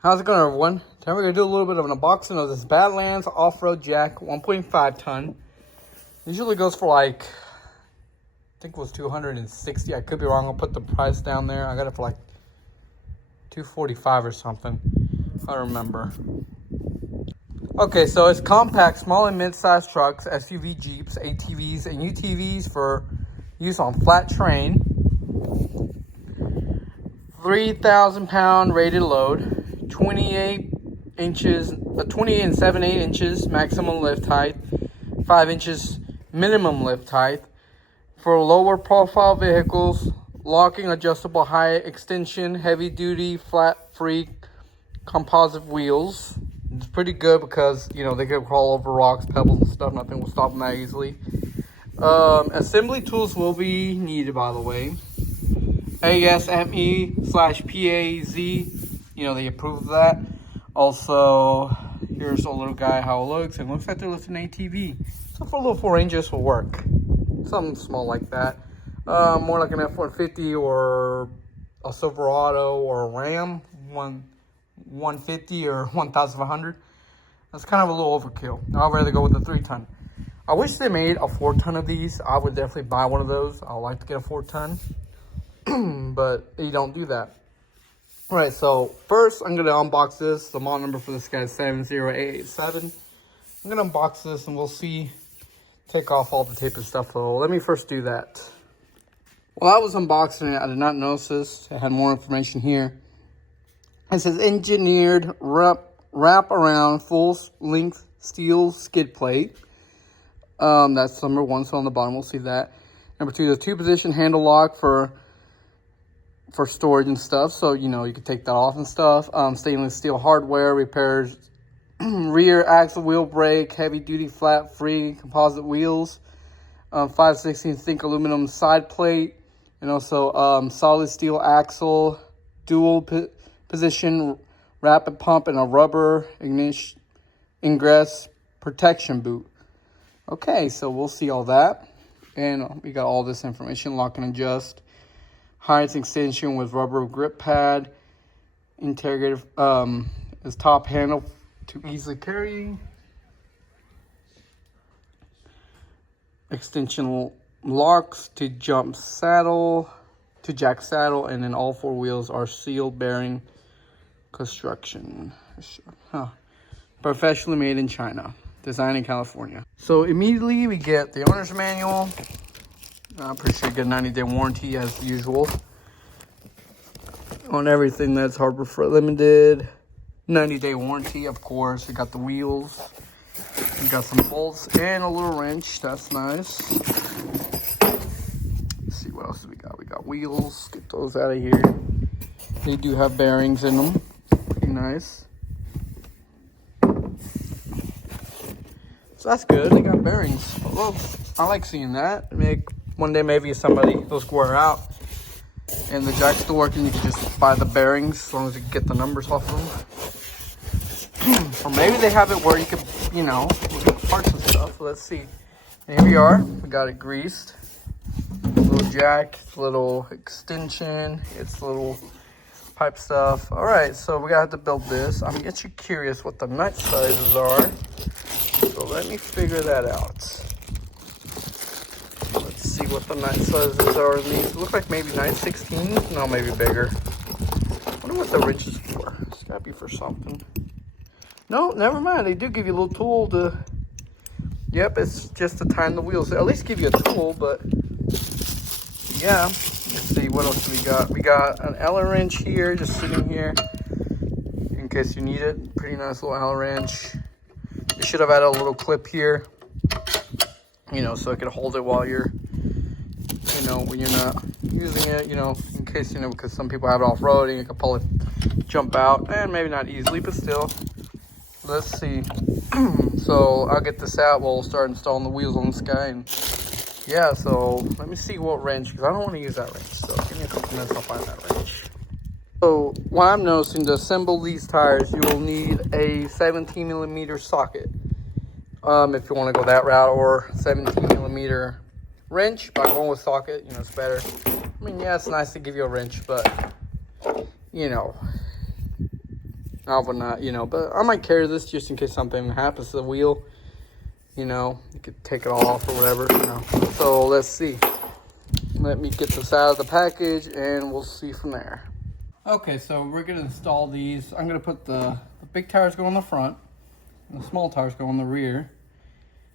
How's it going, everyone? Today we're going to do a little bit of an unboxing of this Badlands off-road jack 1.5 ton. Usually goes for like, I think it was 260. I could be wrong. I'll put the price down there. I got it for like 245 or something. I don't remember. Okay, so it's compact, small and mid-sized trucks, SUV Jeeps, ATVs, and UTVs for use on flat terrain. 3,000 pound rated load. 28 inches, 28 and 7/8 inches maximum lift height, 5 inches minimum lift height. For lower profile vehicles, locking adjustable height extension, heavy duty, flat free composite wheels. It's pretty good because, you know, they can crawl over rocks, pebbles and stuff. Nothing will stop them that easily. Assembly tools will be needed, by the way. ASME/PAZ. You know, they approve of that. Also, here's a little guy, how it looks. It looks like they're lifting an ATV. So for a little 4 inches will work. Something small like that. More like an F-150 or a Silverado or a Ram 150 or 1,100. That's kind of a little overkill. I'd rather go with a 3-ton. I wish they made a 4-ton of these. I would definitely buy one of those. I would like to get a 4-ton. But they don't do that. Alright, so first I'm going to unbox this. The model number for this guy is 70887. I'm going to unbox this and we'll see, take off all the tape and stuff. So let me first do that. While I was unboxing it, I did not notice this. It had more information here. It says engineered wrap around full length steel skid plate. That's number one, so on the bottom we'll see that. Number two, the 2-position handle lock for storage and stuff, so you know you can take that off and stuff. Stainless steel hardware, repairs rear axle wheel brake, heavy duty flat free composite wheels, 5/16 think aluminum side plate, and also solid steel axle, dual position rapid pump, and a rubber ingress protection boot. Okay, so we'll see all that, and we got all this information. Lock and adjust. Height extension with rubber grip pad. Integrated is top handle to easily carry. Extension locks to jack saddle, and then all 4 wheels are sealed bearing construction. Professionally made in China. Designed in California. So immediately we get the owner's manual. I'm pretty sure you get a 90-day warranty as usual on everything that's Harbor Freight Limited. 90-day warranty, of course. You got the wheels. You got some bolts and a little wrench. That's nice. Let's see what else we got. We got wheels. Get those out of here. They do have bearings in them. Pretty nice. So that's good. They got bearings. Well, I like seeing that. One day maybe somebody will square out and the jack's still working. You can just buy the bearings as long as you can get the numbers off of them. Or maybe they have it where you can, you know, look at the parts and stuff. Let's see. And here we are. We got it greased. Little jack, little extension, it's little pipe stuff. All right, so we got to build this. I'm actually curious what the nut sizes are. So let me figure that out. Let's see what the nut sizes are in these. Look like maybe 9/16. No, maybe bigger. I wonder what the wrench is for. It's gotta be for something. No, never mind. They do give you a little tool to. Yep, it's just to time the wheels. They at least give you a tool, but yeah. Let's see, what else do we got? We got an Allen wrench here, just sitting here in case you need it. Pretty nice little Allen wrench. You should have added a little clip here, you know, so it could hold it while you're, you know, when you're not using it, you know, in case, you know, because some people have it off-roading, you can pull it, jump out, and maybe not easily, but still. Let's see. So I'll get this out. We'll start installing the wheels on this guy, and yeah, so let me see what wrench, because I don't want to use that wrench, so give me a couple minutes, I'll find that wrench. So what I'm noticing, to assemble these tires, you will need a 17mm socket. If you want to go that route, or 17mm wrench. But I'm going with socket, you know, it's better. I mean, yeah, it's nice to give you a wrench, but you know, I would not, you know, but I might carry this just in case something happens to the wheel. You know, you could take it all off or whatever, you know. So let's see. Let me get this out of the package and we'll see from there. Okay, so we're gonna install these. I'm gonna put the big tires go on the front and the small tires go on the rear.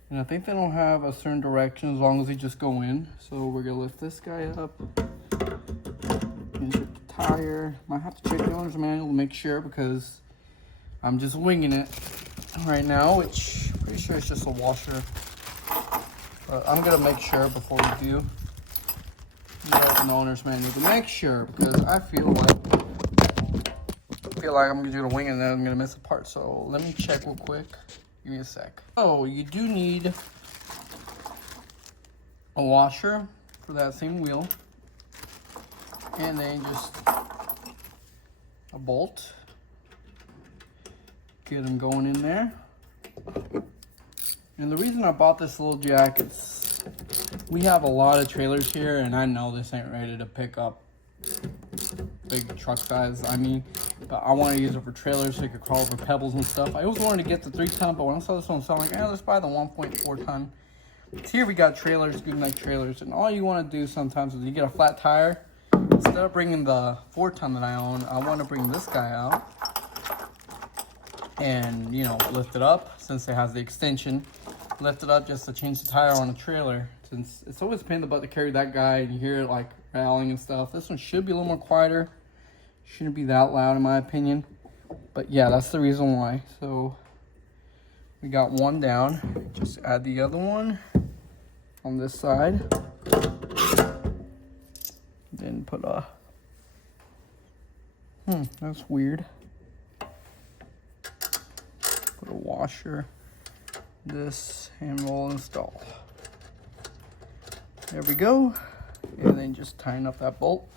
And I think they don't have a certain direction as long as they just go in. So we're gonna lift this guy up. Insert the tire. Might have to check the owner's manual to make sure because I'm just winging it right now, which I'm pretty sure it's just a washer. But I'm gonna make sure before we do. An owner's manual to make sure because I feel like I'm gonna wing it and then I'm gonna miss a part. So let me check real quick. Give me a sec. Oh, you do need a washer for that same wheel, and then just a bolt. Get them going in there. And the reason I bought this little jack is we have a lot of trailers here, and I know this ain't ready to pick up big truck size. I mean, but I want to use it for trailers so you could crawl over pebbles and stuff. I always wanted to get the 3-ton, but when I saw this one, so I'm like, let's buy the 1.4 ton. Here we got trailers, good night trailers, and all you want to do sometimes is you get a flat tire. Instead of bringing the 4-ton that I own, I want to bring this guy out and, you know, lift it up since it has the extension. Lift it up just to change the tire on a trailer. Since it's always a pain in the butt to carry that guy and you hear it like rattling and stuff. This one should be a little more quieter. Shouldn't be that loud in my opinion. But yeah, that's the reason why. So we got one down. Just add the other one on this side. Then put a... that's weird. Put a washer. This and we'll install. There we go. And then just tighten up that bolt.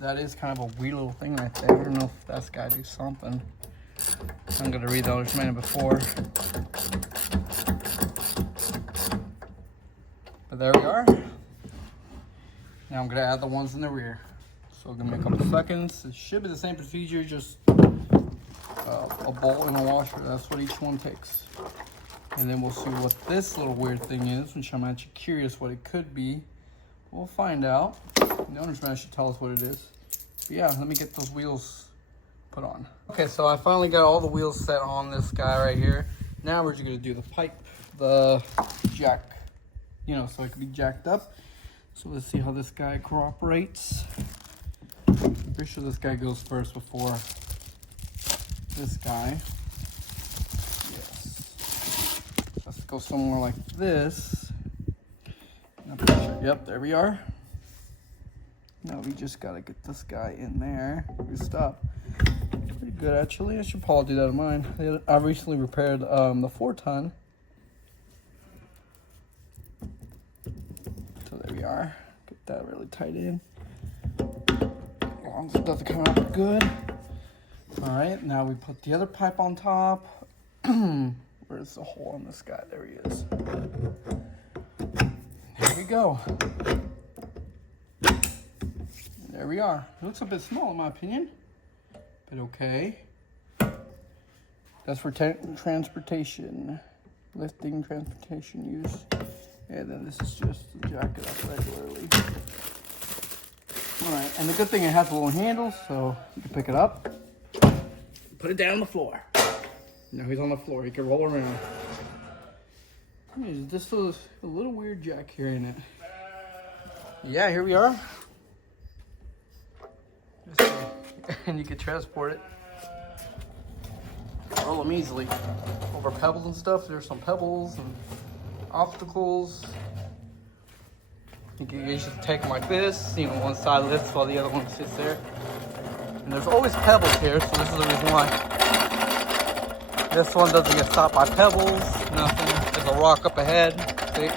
That is kind of a weird little thing right there. I don't know if that's got to do something. I'm going to read the owner's manual before. But there we are. Now I'm going to add the ones in the rear. So give me a couple seconds. It should be the same procedure, just a bolt and a washer. That's what each one takes. And then we'll see what this little weird thing is, which I'm actually curious what it could be. We'll find out. The owner's manual should tell us what it is. But yeah, let me get those wheels put on. Okay, so I finally got all the wheels set on this guy right here. Now we're just gonna do the pipe, the jack, you know, so it can be jacked up. So let's see how this guy cooperates. I'm pretty sure this guy goes first before this guy. Yes. Let's go somewhere like this. I'm pretty sure, yep, there we are. Now we just gotta get this guy in there. We stop. Pretty good actually. I should probably do that in mine. I recently repaired the 4-ton. So there we are. Get that really tight in. As long as it doesn't come out good. Alright, now we put the other pipe on top. Where's the hole on this guy? There he is. There we go. There we are. It looks a bit small in my opinion, but okay. That's for transportation, lifting, transportation use. And then this is just to jack it up regularly. All right, and the good thing it has a little handle, so you can pick it up, put it down on the floor. Now he's on the floor, he can roll around. This is a little weird jack here in it. Yeah, here we are. And you can transport it. Roll them easily. Over pebbles and stuff. There's some pebbles and obstacles. You can just take them like this. You know, one side lifts while the other one sits there. And there's always pebbles here, so this is the reason why. This one doesn't get stopped by pebbles, nothing. There's a rock up ahead. See?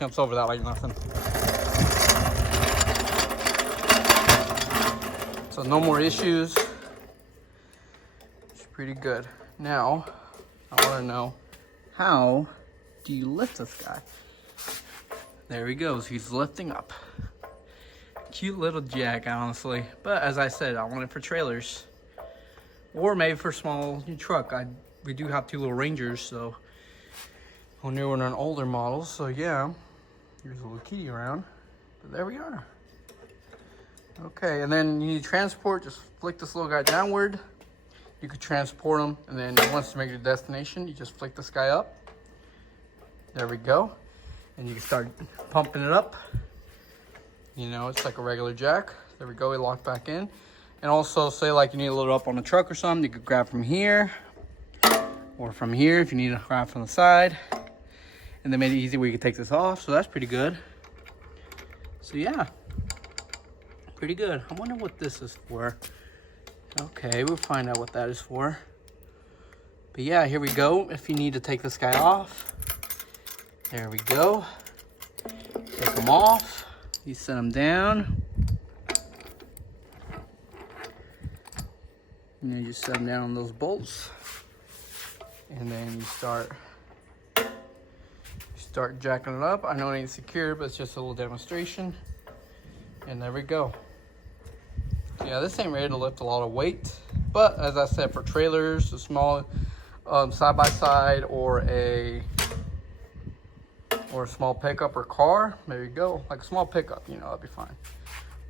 Jumps over that like nothing. So no more issues. It's pretty good. Now, I want to know, how do you lift this guy? There he goes. He's lifting up. Cute little jack, honestly. But as I said, I want it for trailers. or maybe for a small truck. We do have 2 little Rangers, so when they were an older model. So yeah, here's a little kitty around. But there we are. Okay, and then you need transport. Just flick this little guy downward. You could transport them, and then once you make your destination, you just flick this guy up. There we go. And you can start pumping it up. You know, it's like a regular jack. There we go, we lock back in. And also, say like you need to load it up on a truck or something, you could grab from here, or from here if you need to grab from the side. And they made it easy where you can take this off, so that's pretty good. So yeah, pretty good. I wonder what this is for. Okay, we'll find out what that is for. But yeah, here we go. If you need to take this guy off, there we go. Take them off. You set them down. And then you just set them down on those bolts. And then you start jacking it up. I know it ain't secure, but it's just a little demonstration. And there we go. Yeah, this ain't ready to lift a lot of weight, but as I said, for trailers, a small side-by-side or a small pickup or car, there you go. Like a small pickup, you know, that'd be fine.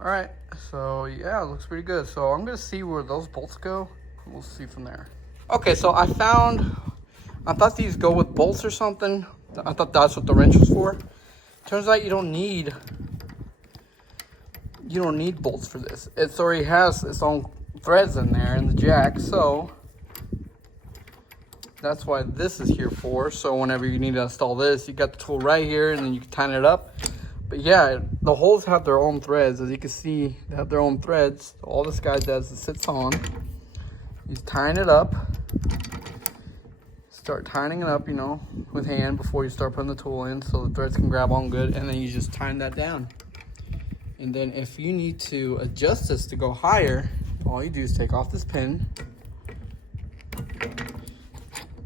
All right, so yeah, it looks pretty good. So I'm gonna see where those bolts go, and we'll see from there. Okay, so I thought these go with bolts or something. I thought that's what the wrench was for. Turns out you don't need bolts for this. It already has its own threads in there in the jack, so that's why this is here for. So whenever you need to install this, you got the tool right here, and then you can tighten it up. But yeah, the holes have their own threads. As you can see, they have their own threads. All this guy does is sits on. He's tying it up. Start tightening it up, you know, with hand before you start putting the tool in, so the threads can grab on good, and then you just tighten that down. And then if you need to adjust this to go higher, all you do is take off this pin.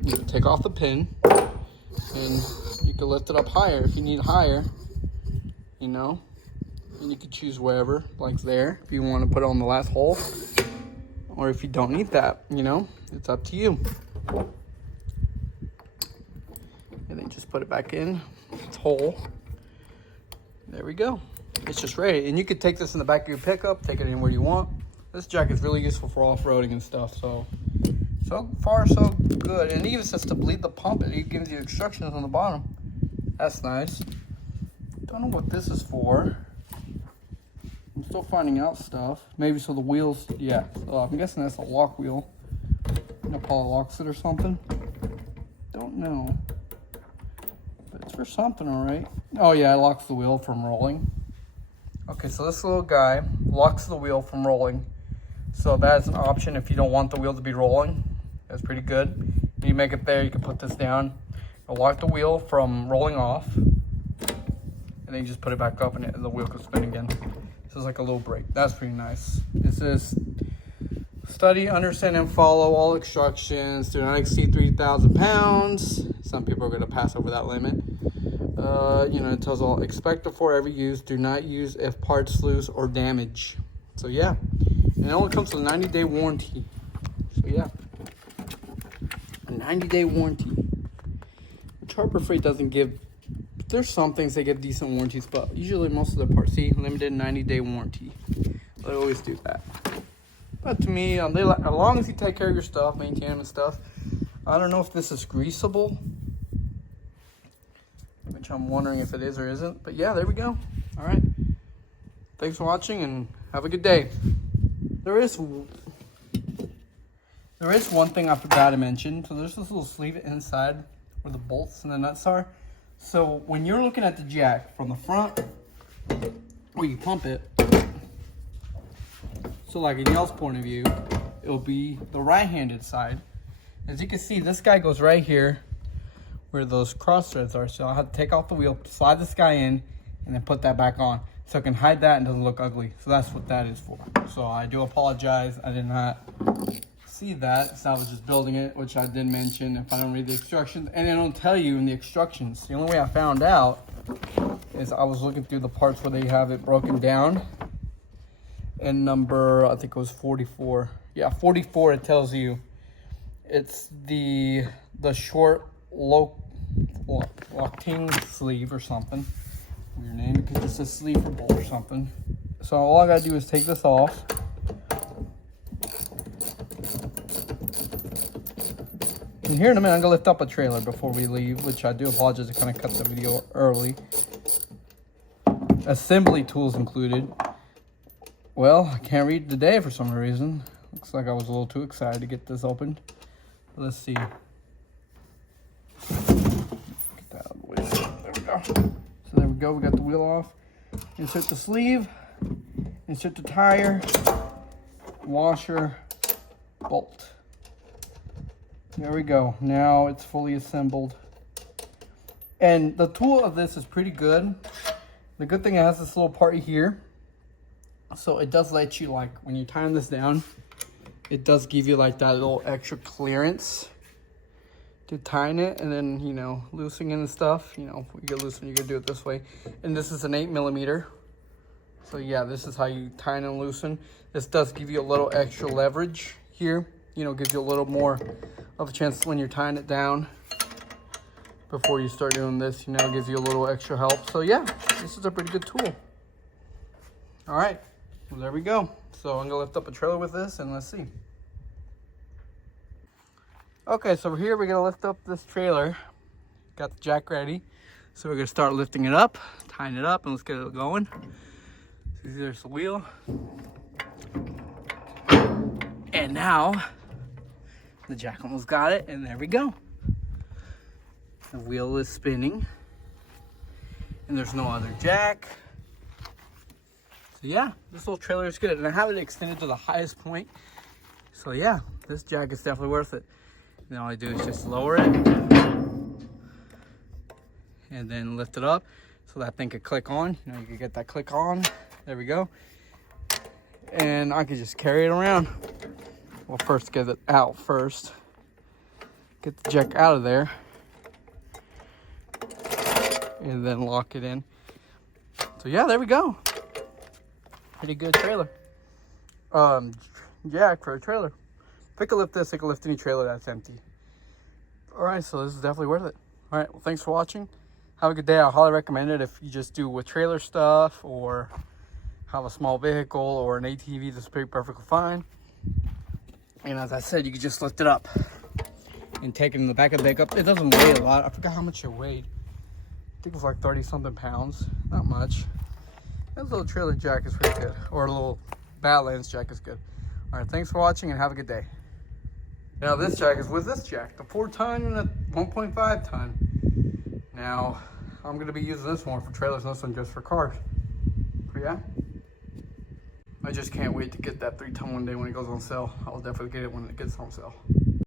You can take off the pin, and you can lift it up higher if you need higher, you know. And you can choose wherever, like there, if you want to put it on the last hole, or if you don't need that, you know, it's up to you. And then just put it back in its hole. There we go. It's just ready. And you could take this in the back of your pickup, take it anywhere you want. This jack is really useful for off-roading and stuff. So far, so good. And it even says to bleed the pump. It gives you instructions on the bottom. That's nice. Don't know what this is for. I'm still finding out stuff. Maybe so the wheels, yeah. So I'm guessing that's a lock wheel. It probably locks it or something. Don't know. But it's for something, all right. Oh yeah, it locks the wheel from rolling. Okay, so this little guy locks the wheel from rolling. So that's an option if you don't want the wheel to be rolling. That's pretty good. You make it there, you can put this down. It'll lock the wheel from rolling off. And then you just put it back up and the wheel can spin again. This is like a little brake. That's pretty nice. It says, study, understand, and follow all instructions. Do not exceed 3,000 pounds. Some people are going to pass over that limit. You know, it tells all, expect before every use. Do not use if parts loose or damage. So yeah, and it only comes with a 90-day warranty. So yeah, a 90-day warranty. Which Harbor Freight doesn't give. There's some things they give decent warranties, but usually most of the parts, see, limited 90-day warranty. They always do that. But to me, as long as you take care of your stuff, maintain them and stuff. I don't know if this is greasable, which I'm wondering if it is or isn't. But yeah, there we go. All right. Thanks for watching and have a good day. There is one thing I forgot to mention. So there's this little sleeve inside where the bolts and the nuts are. So when you're looking at the jack from the front, where you pump it, so like in y'all's point of view, it'll be the right-handed side. As you can see, this guy goes right here where those cross threads are. So I'll have to take off the wheel, slide this guy in, and then put that back on. So I can hide that and it doesn't look ugly. So that's what that is for. So I do apologize. I did not see that. So I was just building it, which I did mention if I don't read the instructions. And they don't tell you in the instructions. The only way I found out is I was looking through the parts where they have it broken down. And number, I think it was 44. Yeah, 44 it tells you. It's the short locking sleeve or something. Your name, because it's a sleeper bolt or something. So all I gotta do is take this off. And here in a minute, I'm gonna lift up a trailer before we leave, which I do apologize, I kind of cut the video early. Assembly tools included. Well, I can't read today for some reason. Looks like I was a little too excited to get this opened. Let's see. Get that out of the way. There we go. So there we go, we got the wheel off. Insert the sleeve, insert the tire, washer, bolt. There we go. Now it's fully assembled. And the tool of this is pretty good. The good thing, it has this little part here. So it does let you, like, when you tighten this down, it does give you like that little extra clearance to tighten it, and then, you know, loosening and stuff. You know, you get loosen, you can do it this way. And this is an 8mm. So yeah, this is how you tighten and loosen. This does give you a little extra leverage here. You know, gives you a little more of a chance when you're tying it down. Before you start doing this, you know, it gives you a little extra help. So yeah, this is a pretty good tool. All right, well, there we go. So I'm gonna lift up a trailer with this and let's see. Okay, so here we're gonna lift up this trailer. Got the jack ready. So we're gonna start lifting it up, tying it up, and let's get it going. See, there's the wheel. And now, the jack almost got it, and there we go. The wheel is spinning. And there's no other jack. So yeah, this little trailer is good. And I have it extended to the highest point. So yeah, this jack is definitely worth it. And all I do is just lower it. And then lift it up so that thing could click on. You know, you can get that click on. There we go. And I could just carry it around. We'll first get it out first. Get the jack out of there. And then lock it in. So yeah, there we go. Pretty good trailer. Jack for a trailer. If I could lift this, I could lift any trailer that's empty. Alright, so this is definitely worth it. Alright, well, thanks for watching. Have a good day. I highly recommend it if you just do with trailer stuff or have a small vehicle or an ATV. This is perfectly fine. And as I said, you can just lift it up and take it in the back of the pickup. It doesn't weigh a lot. I forgot how much it weighed. I think it was like 30-something pounds. Not much. This little trailer jack is pretty good. Or a little Badlands jack is good. All right, thanks for watching and have a good day. Now this jack is with this jack, the 4-ton and the 1.5 ton. Now, I'm going to be using this one for trailers and this one just for cars. So yeah. I just can't wait to get that 3-ton one day when it goes on sale. I'll definitely get it when it gets on sale.